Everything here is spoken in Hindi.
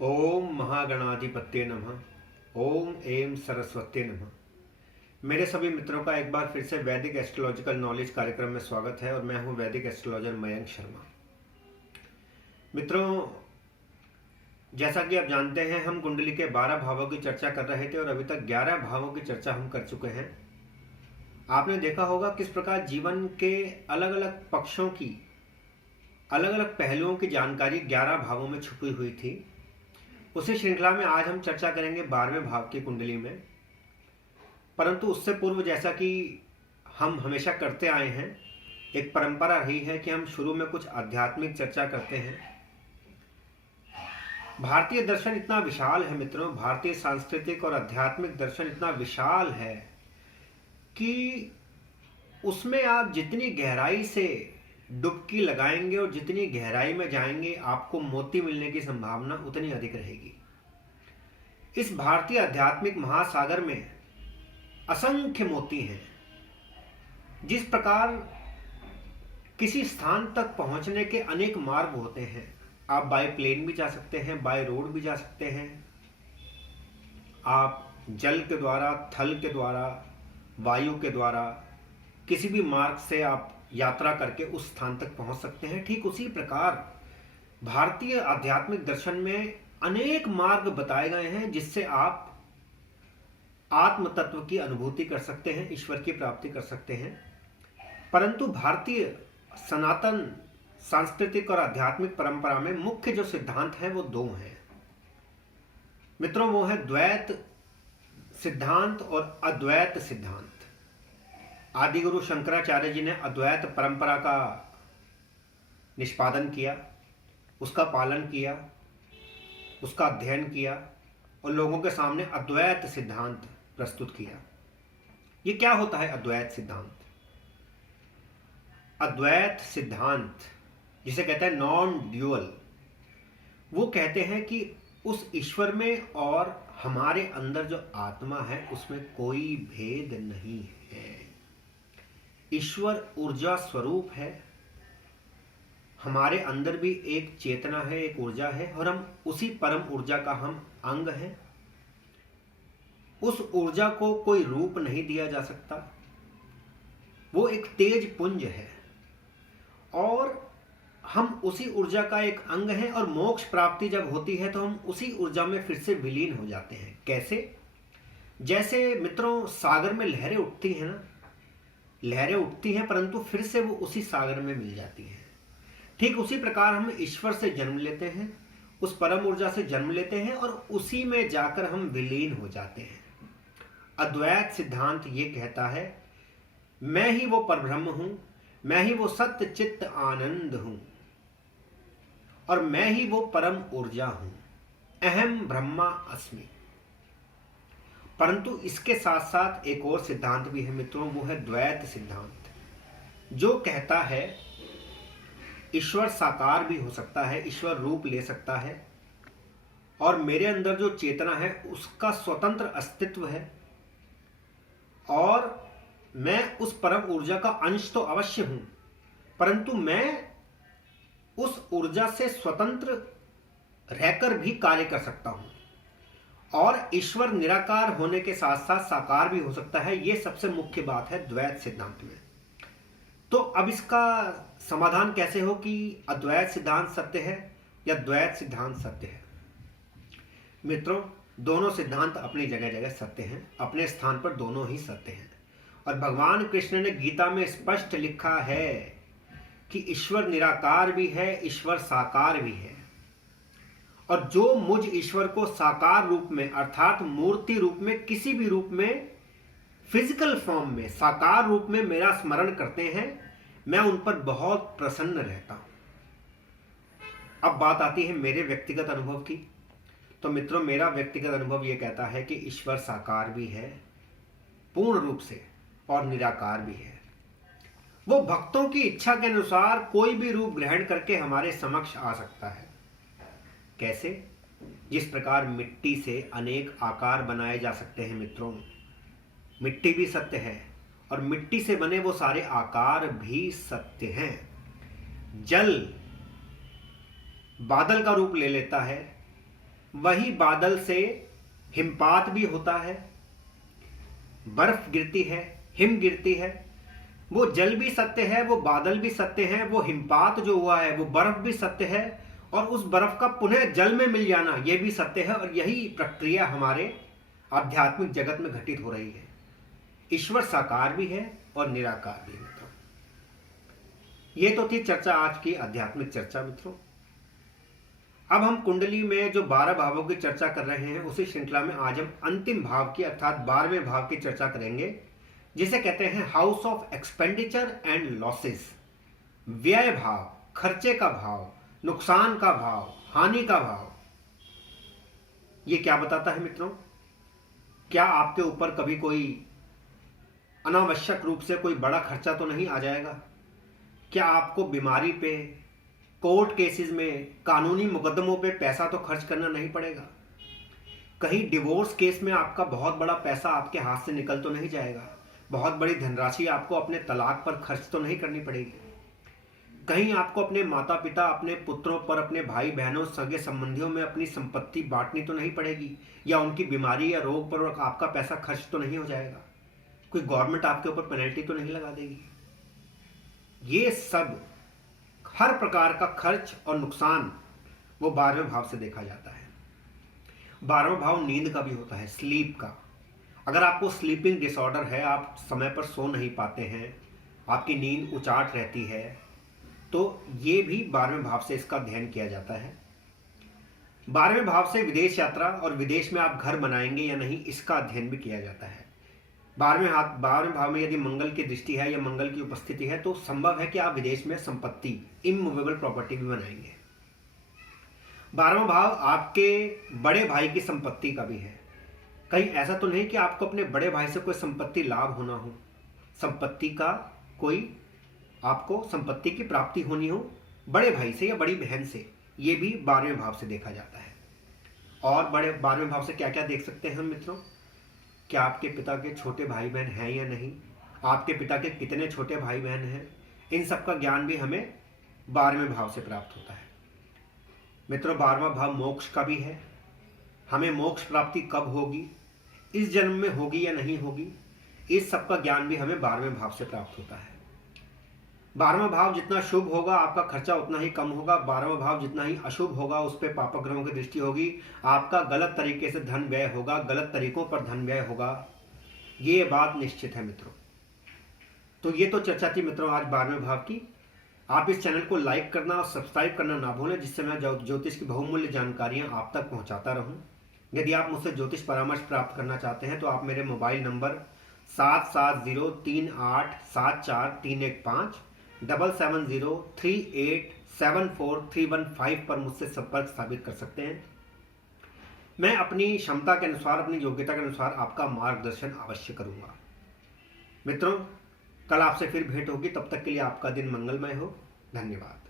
ओम महागणाधिपत्ये नमः। ओम एम सरस्वती नमः। मेरे सभी मित्रों का एक बार फिर से वैदिक एस्ट्रोलॉजिकल नॉलेज कार्यक्रम में स्वागत है और मैं हूं वैदिक एस्ट्रोलॉजर मयंक शर्मा। मित्रों, जैसा कि आप जानते हैं, हम कुंडली के 12 भावों की चर्चा कर रहे थे और अभी तक 11 भावों की चर्चा हम कर चुके हैं। आपने देखा होगा किस प्रकार जीवन के अलग अलग पक्षों की, अलग अलग पहलुओं की जानकारी 11 भावों में छुपी हुई थी। उसी श्रृंखला में आज हम चर्चा करेंगे 12वें भाव की कुंडली में। परंतु उससे पूर्व, जैसा कि हम हमेशा करते आए हैं, एक परंपरा रही है कि हम शुरू में कुछ आध्यात्मिक चर्चा करते हैं। भारतीय दर्शन इतना विशाल है मित्रों, भारतीय सांस्कृतिक और आध्यात्मिक दर्शन इतना विशाल है कि उसमें आप जितनी गहराई से डुबकी लगाएंगे और जितनी गहराई में जाएंगे, आपको मोती मिलने की संभावना उतनी अधिक रहेगी। इस भारतीय आध्यात्मिक महासागर में असंख्य मोती हैं। जिस प्रकार किसी स्थान तक पहुंचने के अनेक मार्ग होते हैं, आप बाय प्लेन भी जा सकते हैं, बाय रोड भी जा सकते हैं, आप जल के द्वारा, थल के द्वारा, वायु के द्वारा, किसी भी मार्ग से आप यात्रा करके उस स्थान तक पहुंच सकते हैं। ठीक उसी प्रकार भारतीय आध्यात्मिक दर्शन में अनेक मार्ग बताए गए हैं जिससे आप आत्म तत्व की अनुभूति कर सकते हैं, ईश्वर की प्राप्ति कर सकते हैं। परंतु भारतीय सनातन सांस्कृतिक और आध्यात्मिक परंपरा में मुख्य जो सिद्धांत हैं वो दो हैं मित्रों। वो है द्वैत सिद्धांत और अद्वैत सिद्धांत। आदिगुरु शंकराचार्य जी ने अद्वैत परंपरा का निष्पादन किया, उसका पालन किया, उसका अध्ययन किया और लोगों के सामने अद्वैत सिद्धांत प्रस्तुत किया। ये क्या होता है अद्वैत सिद्धांत? अद्वैत सिद्धांत जिसे कहते हैं नॉन ड्यूअल, वो कहते हैं कि उस ईश्वर में और हमारे अंदर जो आत्मा है उसमें कोई भेद नहीं है। ईश्वर ऊर्जा स्वरूप है, हमारे अंदर भी एक चेतना है, एक ऊर्जा है और हम उसी परम ऊर्जा का हम अंग हैं। उस ऊर्जा को कोई रूप नहीं दिया जा सकता, वो एक तेज पुंज है और हम उसी ऊर्जा का एक अंग हैं। और मोक्ष प्राप्ति जब होती है तो हम उसी ऊर्जा में फिर से विलीन हो जाते हैं। कैसे? जैसे मित्रों सागर में लहरें उठती हैं ना, लहरें उठती हैं परंतु फिर से वो उसी सागर में मिल जाती हैं। ठीक उसी प्रकार हम ईश्वर से जन्म लेते हैं, उस परम ऊर्जा से जन्म लेते हैं और उसी में जाकर हम विलीन हो जाते हैं। अद्वैत सिद्धांत ये कहता है, मैं ही वो परब्रह्म हूं, मैं ही वो सत्य चित्त आनंद हूं और मैं ही वो परम ऊर्जा हूं, अहम ब्रह्मा अस्मि। परंतु इसके साथ साथ एक और सिद्धांत भी है मित्रों, वो है द्वैत सिद्धांत, जो कहता है ईश्वर साकार भी हो सकता है, ईश्वर रूप ले सकता है और मेरे अंदर जो चेतना है उसका स्वतंत्र अस्तित्व है और मैं उस परम ऊर्जा का अंश तो अवश्य हूं, परंतु मैं उस ऊर्जा से स्वतंत्र रहकर भी कार्य कर सकता हूं और ईश्वर निराकार होने के साथ साथ साकार भी हो सकता है। यह सबसे मुख्य बात है द्वैत सिद्धांत में। तो अब इसका समाधान कैसे हो कि अद्वैत सिद्धांत सत्य है या द्वैत सिद्धांत सत्य है? मित्रों, दोनों सिद्धांत अपनी जगह जगह सत्य हैं, अपने स्थान पर दोनों ही सत्य हैं। और भगवान कृष्ण ने गीता में स्पष्ट लिखा है कि ईश्वर निराकार भी है, ईश्वर साकार भी है और जो मुझ ईश्वर को साकार रूप में अर्थात मूर्ति रूप में, किसी भी रूप में, फिजिकल फॉर्म में, साकार रूप में मेरा स्मरण करते हैं, मैं उन पर बहुत प्रसन्न रहता हूं। अब बात आती है मेरे व्यक्तिगत अनुभव की। तो मित्रों, मेरा व्यक्तिगत अनुभव यह कहता है कि ईश्वर साकार भी है पूर्ण रूप से और निराकार भी है। वो भक्तों की इच्छा के अनुसार कोई भी रूप ग्रहण करके हमारे समक्ष आ सकता है। कैसे? जिस प्रकार मिट्टी से अनेक आकार बनाए जा सकते हैं मित्रों, मिट्टी भी सत्य है और मिट्टी से बने वो सारे आकार भी सत्य हैं। जल बादल का रूप ले लेता है, वही बादल से हिमपात भी होता है, बर्फ गिरती है, हिम गिरती है। वो जल भी सत्य है, वो बादल भी सत्य है, वो हिमपात जो हुआ है वो बर्फ भी सत्य है, और उस बर्फ का पुनः जल में मिल जाना ये भी सत्य है। और यही प्रक्रिया हमारे आध्यात्मिक जगत में घटित हो रही है। ईश्वर साकार भी है और निराकार भी है मित्रों। ये तो थी चर्चा, आज की आध्यात्मिक चर्चा मित्रों। अब हम कुंडली में जो 12 भावों की चर्चा कर रहे हैं, उसी श्रृंखला में आज हम अंतिम भाव की अर्थात 12वें भाव की चर्चा करेंगे, जिसे कहते हैं house of expenditure and losses. व्यय भाव, खर्चे का भाव, नुकसान का भाव, हानि का भाव। ये क्या बताता है मित्रों? क्या आपके ऊपर कभी कोई अनावश्यक रूप से कोई बड़ा खर्चा तो नहीं आ जाएगा? क्या आपको बीमारी पे, कोर्ट केसेस में, कानूनी मुकदमों पे पैसा तो खर्च करना नहीं पड़ेगा? कहीं डिवोर्स केस में आपका बहुत बड़ा पैसा आपके हाथ से निकल तो नहीं जाएगा? बहुत बड़ी धनराशि आपको अपने तलाक पर खर्च तो नहीं करनी पड़ेगी? कहीं आपको अपने माता पिता, अपने पुत्रों पर, अपने भाई बहनों, सगे संबंधियों में अपनी संपत्ति बांटनी तो नहीं पड़ेगी? या उनकी बीमारी या रोग पर आपका पैसा खर्च तो नहीं हो जाएगा? कोई गवर्नमेंट आपके ऊपर पेनल्टी तो नहीं लगा देगी? ये सब, हर प्रकार का खर्च और नुकसान वो 12वें भाव से देखा जाता है। 12वां भाव नींद का भी होता है, स्लीप का। अगर आपको स्लीपिंग डिसऑर्डर है, आप समय पर सो नहीं पाते हैं, आपकी नींद उचाट रहती है, तो ये भी 12वें भाव से इसका अध्ययन किया जाता है। 12वें भाव से विदेश यात्रा और विदेश में आप घर बनाएंगे या नहीं, इसका अध्ययन भी किया जाता है। 12वें भाव में यदि मंगल की दृष्टि है या मंगल की उपस्थिति है, तो संभव है कि आप विदेश में संपत्ति, इमूवेबल प्रॉपर्टी भी बनाएंगे। 12वां भाव आपके बड़े भाई की संपत्ति का भी है। कहीं ऐसा तो नहीं कि आपको अपने बड़े भाई से कोई संपत्ति लाभ होना हो, संपत्ति का कोई, आपको संपत्ति की प्राप्ति होनी हो बड़े भाई से या बड़ी बहन से, ये भी 12वें भाव से देखा जाता है। और 12वें भाव से क्या क्या देख सकते हैं हम मित्रों? क्या आपके पिता के छोटे भाई बहन हैं या नहीं, आपके पिता के कितने छोटे भाई बहन हैं, इन सब का ज्ञान भी हमें 12वें भाव से प्राप्त होता है मित्रों। 12वां भाव मोक्ष का भी है। हमें मोक्ष प्राप्ति कब होगी, इस जन्म में होगी या नहीं होगी, इस सब का ज्ञान भी हमें 12वें भाव से प्राप्त होता है। 12वां भाव जितना शुभ होगा, आपका खर्चा उतना ही कम होगा। 12वां भाव जितना ही अशुभ होगा, उस पर पापग्रहों की दृष्टि होगी, आपका गलत तरीके से धन व्यय होगा, गलत तरीकों पर धन व्यय होगा। ये बात निश्चित है मित्रों। तो ये तो चर्चा थी मित्रों आज 12वें भाव की। आप इस चैनल को लाइक करना और सब्सक्राइब करना ना भूलें, जिससे मैं ज्योतिष की बहुमूल्य जानकारियां आप तक पहुंचाता रहूं। यदि आप मुझसे ज्योतिष परामर्श प्राप्त करना चाहते हैं, तो आप मेरे मोबाइल नंबर 7703874315 7703874315 पर मुझसे संपर्क स्थापित कर सकते हैं। मैं अपनी क्षमता के अनुसार, अपनी योग्यता के अनुसार आपका मार्गदर्शन अवश्य करूंगा। मित्रों, कल आपसे फिर भेंट होगी, तब तक के लिए आपका दिन मंगलमय हो। धन्यवाद।